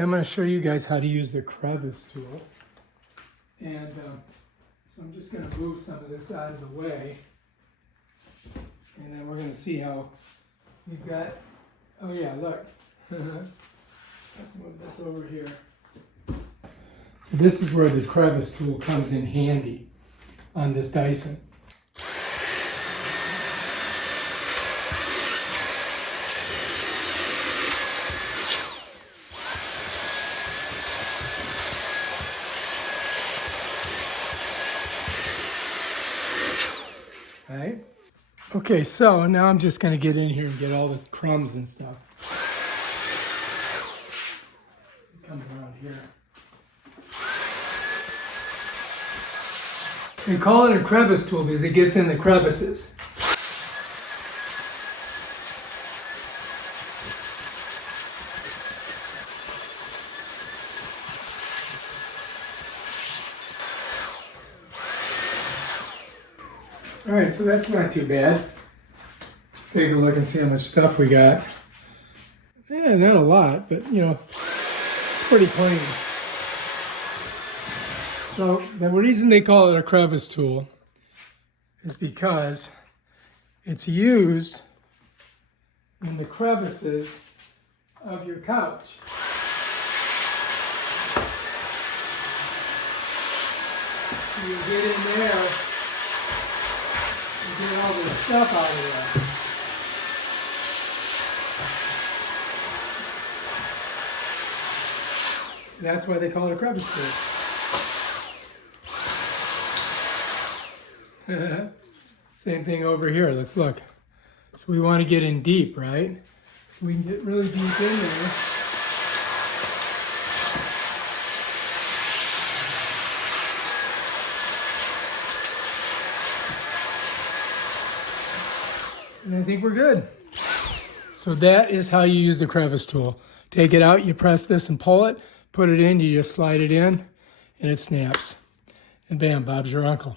I'm going to show you guys how to use the crevice tool. And so I'm just going to move some of this out of the way. And then we're going to see how we've got, oh yeah, look. Let's move this over here. So this is where the crevice tool comes in handy on this Dyson. Right? Okay, so now I'm just going to get in here and get all the crumbs and stuff. Come around here. We call it a crevice tool because it gets in the crevices. All right, so that's not too bad. Let's take a look and see how much stuff we got. Yeah, not a lot, but you know, it's pretty clean. So the reason they call it a crevice tool is because it's used in the crevices of your couch. So you get in there and get all the stuff out of there. That's why they call it a crevice tool. Same thing over here. Let's look. So we want to get in deep, right? So we can get really deep in there. And I think we're good. So that is how you use the crevice tool. Take it out, you press this and pull it, put it in, you just slide it in, and it snaps. And bam, Bob's your uncle.